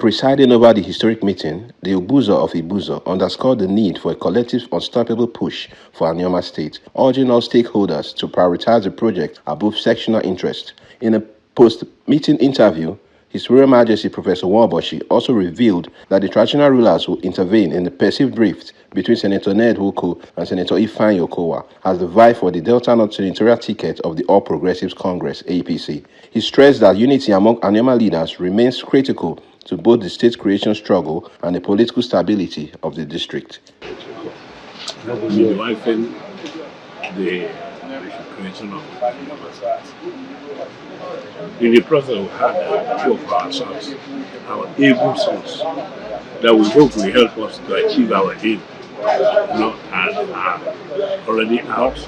Presiding over the historic meeting, the Obuzo of Ibuzo underscored the need for a collective, unstoppable push for Anioma State, urging all stakeholders to prioritize the project above sectional interest. In a post-meeting interview, His Royal Majesty Professor Nwaoboshi also revealed that the traditional rulers will intervene in the perceived rift between Senator Ned Nwoko and Senator Ifeanyi Okowa as they vie for the Delta North senatorial ticket of the All Progressives Congress (APC). He stressed that unity among Anioma leaders remains critical to both the state creation struggle and the political stability of the district. Midwifing the creation of in the process we had two of our sons, our able sons, that we hope will help us to achieve our aim, and are already out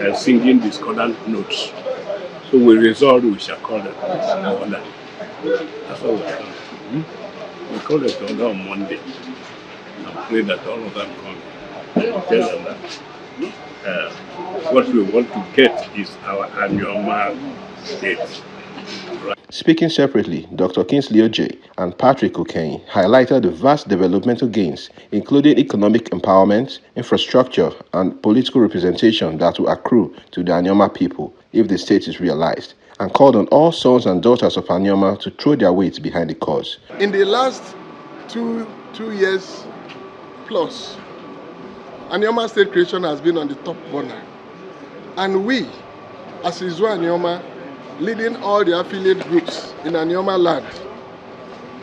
and singing discordant notes. So we resolved we shall call them on that. That's what we done. We call it on Monday. I pray that all of them come. Tell them that what we want to get is our Anioma state. Right. Speaking separately, Dr. Kingsley Oje and Patrick Okenyi highlighted the vast developmental gains, including economic empowerment, infrastructure, and political representation that will accrue to the Anioma people if the state is realized, and called on all sons and daughters of Anioma to throw their weight behind the cause. In the last two years plus, Anioma state creation has been on the top burner. And we, as Izu Anioma, leading all the affiliate groups in Anioma land,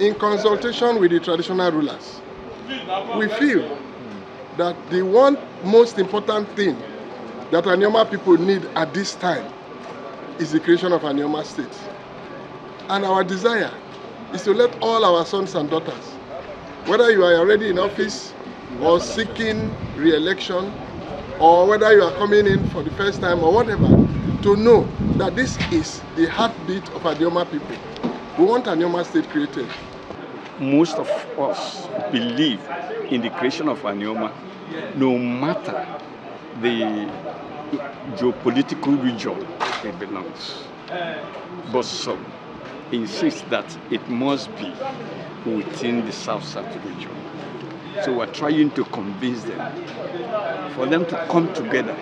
in consultation with the traditional rulers, we feel that the one most important thing that Anioma people need at this time is the creation of Anioma state. And our desire is to let all our sons and daughters, whether you are already in office or seeking re-election, or whether you are coming in for the first time or whatever, to know that this is the heartbeat of Anioma people. We want Anioma state created. Most of us believe in the creation of Anioma, no matter the geopolitical region it belongs. But some insist that it must be within the South-South region. So we're trying to convince them, for them to come together,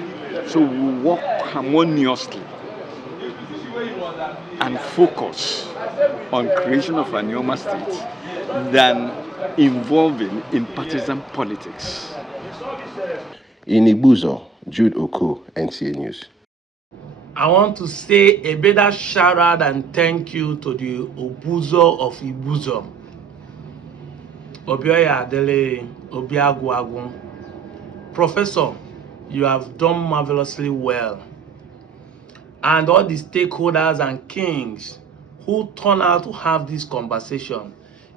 so we work harmoniously and focus on creation of Anioma state than involving in partisan politics. In Ibuzo, Jude Oko, NCA News. I want to say a better shout out and thank you to the Obuzo of Ibuzo. Obioya Adele Obiaguagun. Professor, you have done marvelously well. And all the stakeholders and kings who turn out to have this conversation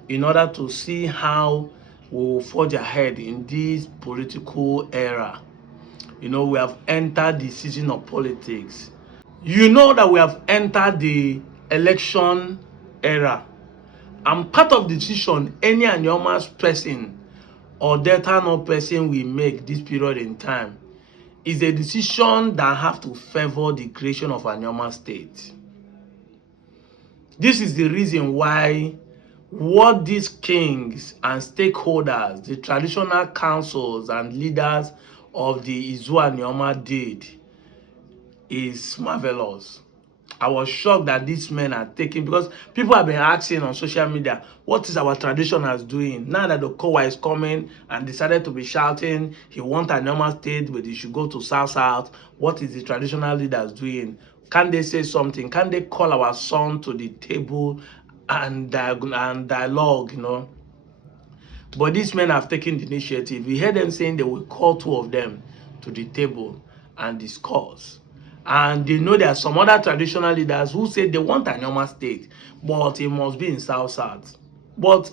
in order to see how we will forge ahead in this political era. We have entered the season of politics. You know that we have entered the election era. And part of the decision any Anioma's person or Delta North person will make this period in time is a decision that have to favor the creation of Anioma state. This is the reason why what these kings and stakeholders, the traditional councils and leaders of the Izu Anioma did is marvelous. I was shocked that these men are taking, because people have been asking on social media, what is our traditionals doing? Now that the Okowa is coming and decided to be shouting, he wants a normal state, but he should go to South-South. What is the traditional leaders doing? Can they say something? Can they call our son to the table and dialogue, But these men have taken the initiative. We heard them saying they will call two of them to the table and discuss. And they know there are some other traditional leaders who say they want a normal state, but it must be in South-South. But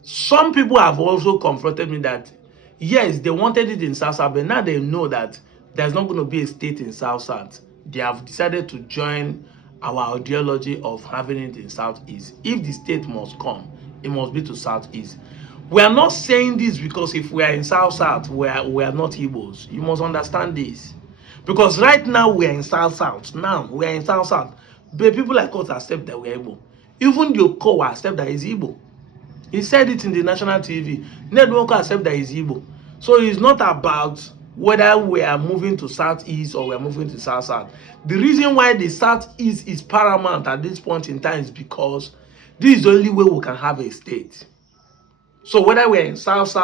some people have also confronted me that, yes, they wanted it in South-South, but now they know that there's not going to be a state in South-South. They have decided to join our ideology of having it in Southeast. If the state must come, it must be to Southeast. We are not saying this because if we are in South-South, we are not Igbos. You must understand this. Because right now we are in South-South. Now we are in South-South. But people like us accept that we are Igbo. Even Yoko accept that he's Igbo. He said it in the national TV. Ned Nwoko accept that he's Igbo. So it's not about whether we are moving to Southeast or we are moving to South. The reason why the Southeast is paramount at this point in time is because this is the only way we can have a state. So whether we're in South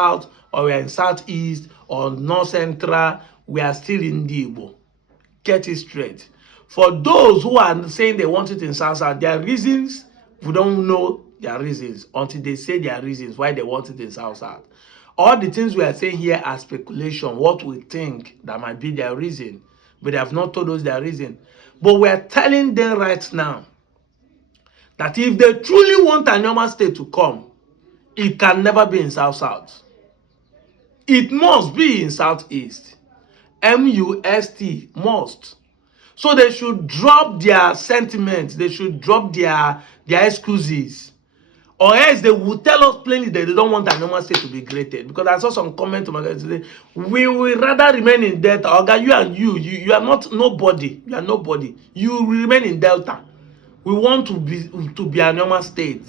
or we're in Southeast or North Central, we are still in the Igbo. Get it straight. For those who are saying they want it in South, their reasons, we don't know their reasons until they say their reasons why they want it in South. All the things we are saying here are speculation, what we think that might be their reason, but they have not told us their reason. But we are telling them right now that if they truly want Anioma State to come, it can never be in South. It must be in Southeast. MUST, must. So they should drop their sentiments. They should drop their excuses. Or else they will tell us plainly that they don't want Anioma State to be created. Because I saw some comment on my guys today. We will rather remain in Delta. Oga, you are not nobody. You are nobody. You remain in Delta. We want to be Anioma State.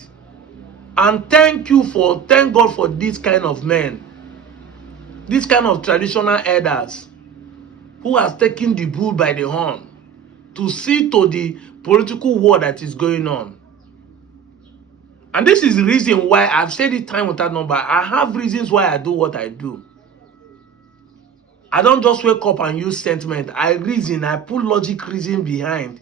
And thank God for this kind of men. This kind of traditional elders who has taken the bull by the horn to see to the political war that is going on. And this is the reason why I've said it time without number. I have reasons why I do what I do. I don't just wake up and use sentiment. I reason, I put logic reason behind.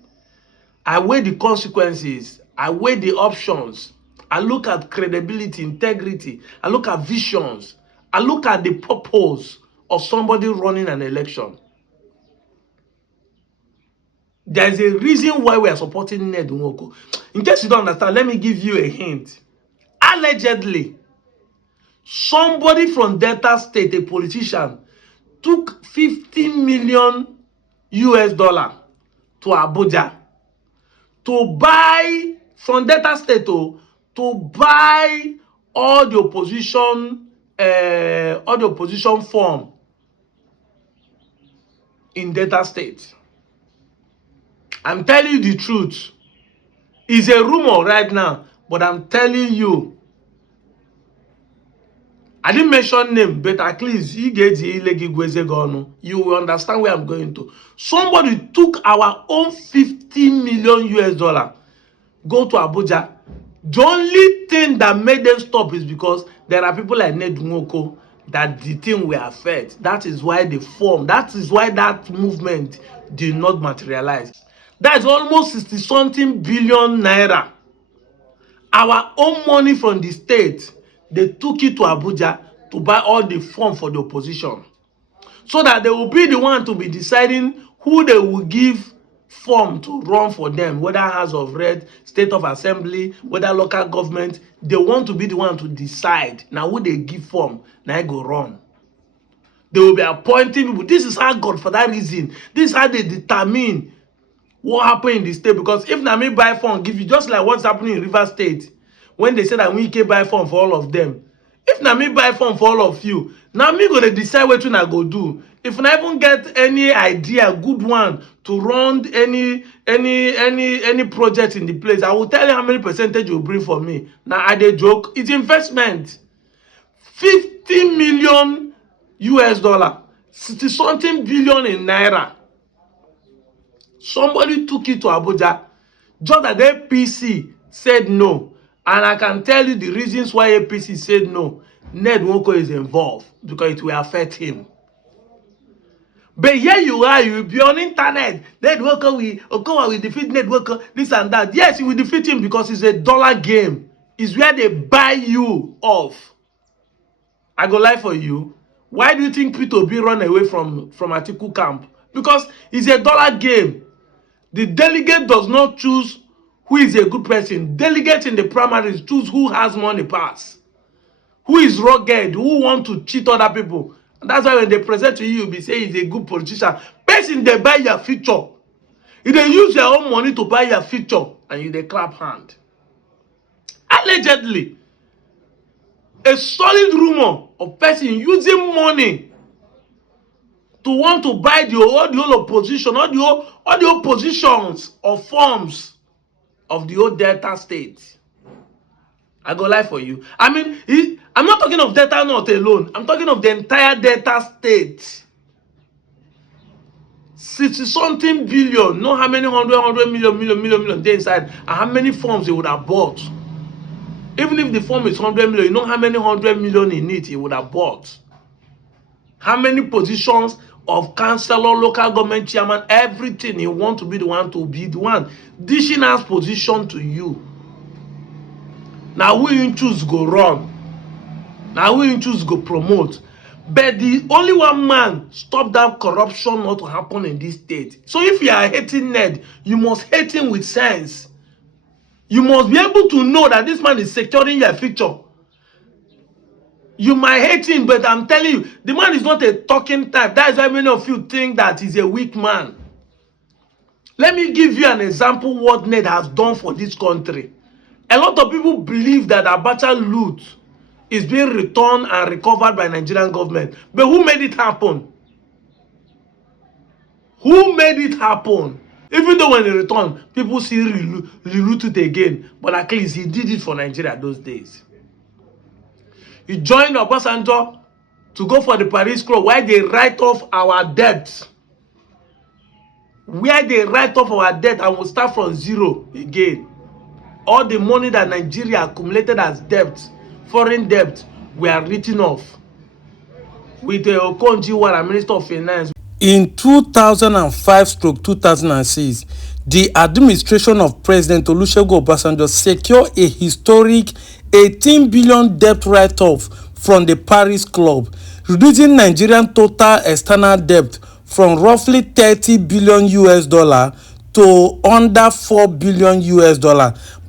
I weigh the consequences. I weigh the options. I look at credibility, integrity. I look at visions. I look at the purpose of somebody running an election. There is a reason why we are supporting Ned Nwoko. In case you don't understand, let me give you a hint. Allegedly, somebody from Delta State, a politician, took $50 million to Abuja to buy, from Delta State, to buy all the opposition form in Delta State. I'm telling you the truth. It's a rumor right now, but I'm telling you. I didn't mention name, but at least you will understand where I'm going to. Somebody took our own $50 million, go to Abuja. The only thing that made them stop is because there are people like Ned Nwoko that the thing will affect. That is why they formed. That is why that movement did not materialize. That's almost 60-something billion naira. Our own money from the state, they took it to Abuja to buy all the form for the opposition. So that they will be the one to be deciding who they will give form to run for them, whether House of Rep, State of Assembly, whether local government. They want to be the one to decide. Now who they give form, now go run. They will be appointing people. This is how God, for that reason, this is how they determine what happened in the state. Because if Nami buy form, give you just like what's happening in River State, when they said that we can buy form for all of them. If Nami buy form for all of you, Nami gonna decide what I go do. If I even get any idea, good one, to run any project in the place, I will tell you how many percentage you bring for me. Now I dey joke. It's investment. $50 million, 60-something billion in naira. Somebody took it to Abuja. Just that the APC said no. And I can tell you the reasons why APC said no. Ned Nwoko is involved because it will affect him. But here you are, you will be on internet. Ned Nwoko will defeat Ned Nwoko, this and that. Yes, he will defeat him because it's a dollar game. It's where they buy you off. I go lie for you. Why do you think P2B run away from Atiku camp? Because it's a dollar game. The delegate does not choose who is a good person. Delegates in the primaries choose who has money pass. Who is rugged, who want to cheat other people. And that's why when they present to you, you'll be saying he's a good politician. Person, they buy your future. If they use their own money to buy your future, and you they clap hand. Allegedly, a solid rumor of person using money to want to buy the whole opposition, all the oppositions or forms of the old Delta State. I go lie for you. I mean, I'm not talking of Delta North alone. I'm talking of the entire Delta state. 60-something billion. Know how many hundred million they inside, and how many forms they would have bought. Even if the form is 100 million, you know how many 100 million in it he would have bought. How many positions of councillor, local government chairman, everything he want to be the one dishing out position to you. Now who you choose go run. Now who you choose go promote. But the only one man stop that corruption not to happen in this state. So if you are hating Ned, you must hate him with sense. You must be able to know that this man is securing your future. You might hate him, but I'm telling you, the man is not a talking type. That is why many of you think that he's a weak man. Let me give you an example what Ned has done for this country. A lot of people believe that Abacha loot is being returned and recovered by Nigerian government. But who made it happen? Who made it happen? Even though when he returned, people still reloot it again. But at least he did it for Nigeria those days. He joined Obasanjo to go for the Paris Club where they write off our debt. Where they write off our debt and we'll start from zero again. All the money that Nigeria accumulated as debt, foreign debt, were written off. With the Okonjo-Iweala, Minister of Finance. In 2005-2006, the administration of President Olusegun Obasanjo secured a historic 18 billion debt write-off from the Paris Club, reducing Nigerian total external debt from roughly $30 billion to under $4 billion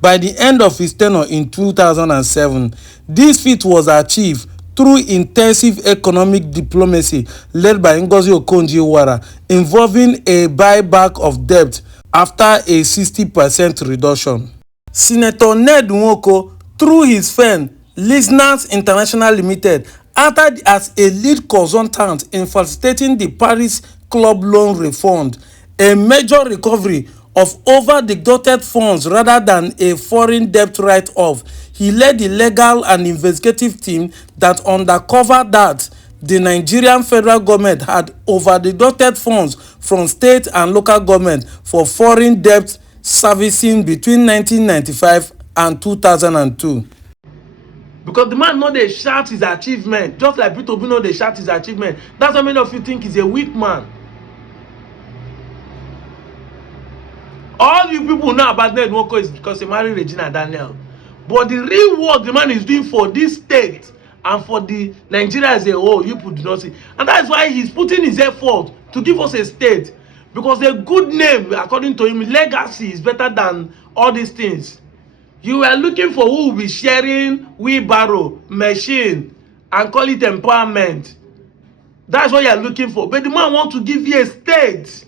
by the end of his tenure in 2007. This feat was achieved through intensive economic diplomacy led by Ngozi Okonjo-Iweala, involving a buyback of debt after a 60% reduction. Senator Ned Nwoko, through his firm Listeners International Limited, acted as a lead consultant in facilitating the Paris Club loan refund, a major recovery of over-deducted funds rather than a foreign debt write-off. He led the legal and investigative team that uncovered that the Nigerian federal government had over-deducted funds from state and local government for foreign debt servicing between 1995 and 2002. Because the man know they shout his achievement, just like Peter Obi know they shout his achievement. That's why many of you think he's a weak man. All you people know about Ned Nwoko is because he married Regina Daniel. But the real work the man is doing for this state and for the Nigeria as a whole, you people do not see. And that's why he's putting his effort to give us a state. Because a good name, according to him, legacy is better than all these things. You are looking for who will be sharing wheelbarrow, machine, and call it empowerment. That's what you are looking for. But the man wants to give you a state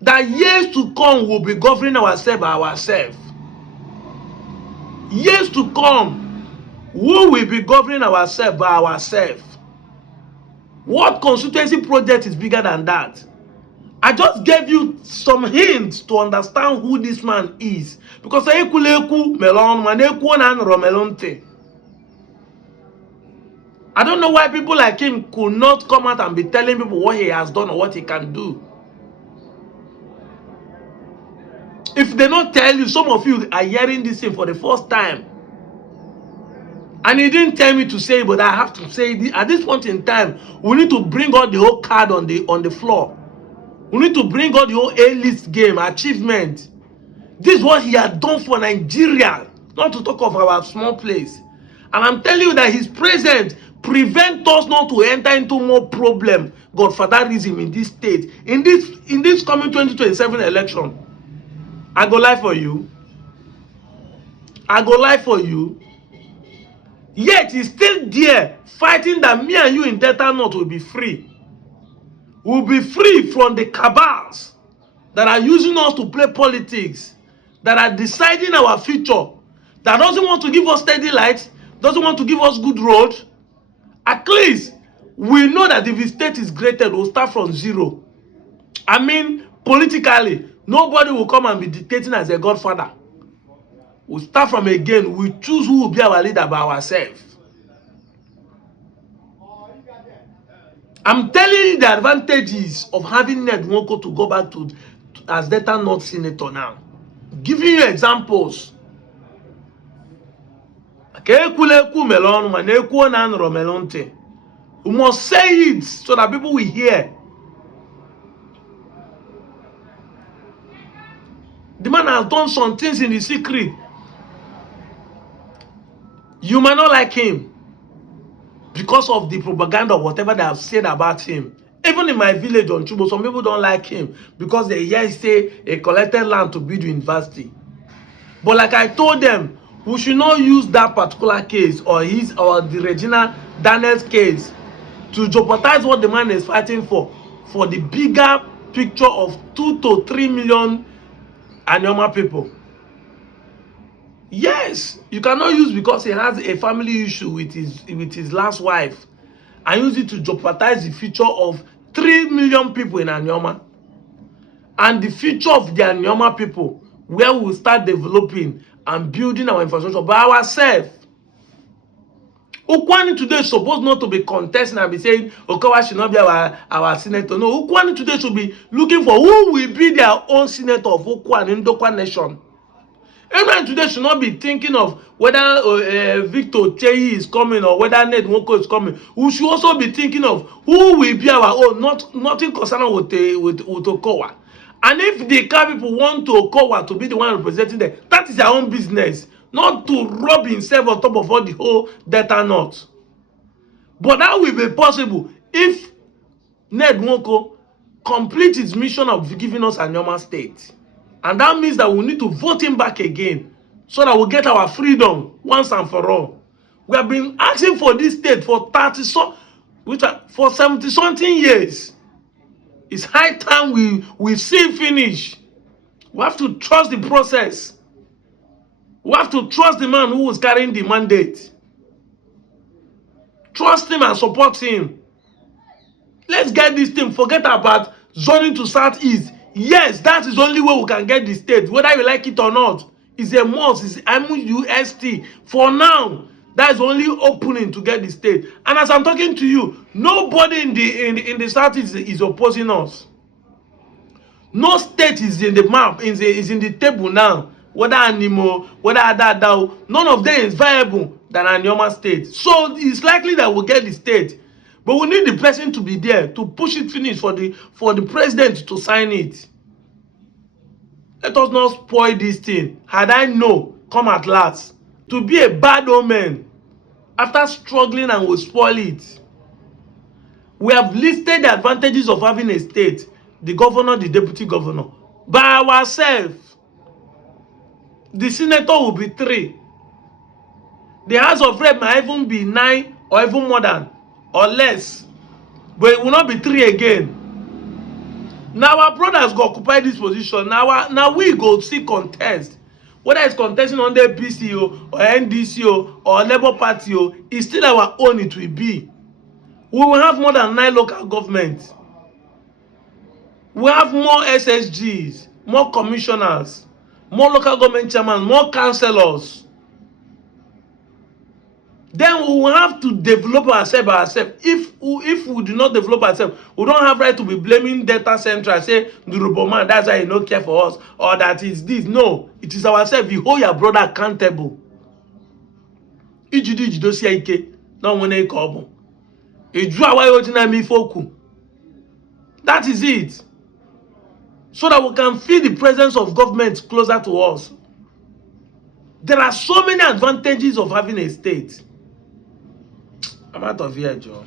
that years to come will be governing ourselves by ourselves. Years to come, we will be governing ourselves by ourselves. What constituency project is bigger than that? I just gave you some hints to understand who this man is. Because I don't know why people like him could not come out and be telling people what he has done or what he can do. If they don't tell you, some of you are hearing this thing for the first time. And he didn't tell me to say it, but I have to say it. At this point in time, we need to bring out the whole card on the floor. We need to bring out the whole A-list game, achievement. This is what he has done for Nigeria, not to talk of our small place. And I'm telling you that his presence prevents us not to enter into more problem, godfatherism in this state, in this coming 2027 election. I go lie for you. I go lie for you. Yet he's still there fighting that me and you in Delta North will be free. We'll be free from the cabals that are using us to play politics, that are deciding our future, that doesn't want to give us steady lights, doesn't want to give us good road. At least we know that if the state is created, we'll start from zero. I mean, politically, nobody will come and be dictating as a godfather. We start from again. We choose who will be our leader by ourselves. I'm telling you the advantages of having Ned Nwoko to go back to as Delta North Senator now. Giving you examples. We must say it so that people will hear. The man has done some things in the secret. You might not like him because of the propaganda or whatever they have said about him. Even in my village on Chubo, some people don't like him because they hear say he collected land to build university. But like I told them, we should not use that particular case or the Regina Daniels case to jeopardize what the man is fighting for the bigger picture of 2 to 3 million Anioma people. Yes, you cannot use because he has a family issue with his last wife and use it to jeopardize the future of 3 million people in Anioma and the future of the Anioma people, where we will start developing and building our infrastructure by ourselves. Ukwani today is supposed not to be contesting and be saying Okawa should not be our senator. No, Ukwani today should be looking for who will be their own senator of Ukwani in Ndokwa nation. Everyone today should not be thinking of whether Victor Cheyi is coming or whether Ned Nwoko is coming. We should also be thinking of who will be our own, nothing concerning with Okowa. And if the car people want to Okowa to be the one representing them, that is their own business. Not to rub himself on top of all the whole Delta North. But that will be possible if Ned Nwoko completes his mission of giving us Anioma State. And that means that we need to vote him back again so that we get our freedom once and for all. We have been asking for this state for 70-something years. It's high time we see finish. We have to trust the process. We have to trust the man who is carrying the mandate. Trust him and support him. Let's get this thing. Forget about zoning to Southeast. Yes, that is the only way we can get the state, whether you like it or not. It's a must. It's MUST. For now, that is the only opening to get the state. And as I'm talking to you, nobody in the Southeast is opposing us. No state is in the map, is in the table now. Whether Animo, whether Adadao, none of them is viable than Anioma State. So it's likely that we'll get the state. But we need the person to be there to push it finish for the president to sign it. Let us not spoil this thing. Had I known, come at last, to be a bad omen after struggling and will spoil it. We have listed the advantages of having a state, the governor, the deputy governor, by ourselves. The senator will be 3. The House of Rep might even be 9 or even more than or less. But it will not be 3 again. Now our brothers go occupy this position. Now we go see contest. Whether it's contesting under PCO or NDCO or Labour Party, it's still our own it will be. We will have more than 9 local governments. We have more SSGs, more commissioners, more local government chairmen, more councillors. Then we will have to develop ourselves by ourselves. If we do not develop ourselves, we don't have right to be blaming Delta Central, say the Roboman, that's why he don't care for us, or that is this. No, it is ourselves. You hold your brother accountable. That is it. So that we can feel the presence of government closer to us. There are so many advantages of having a state. I'm out of here, Joe.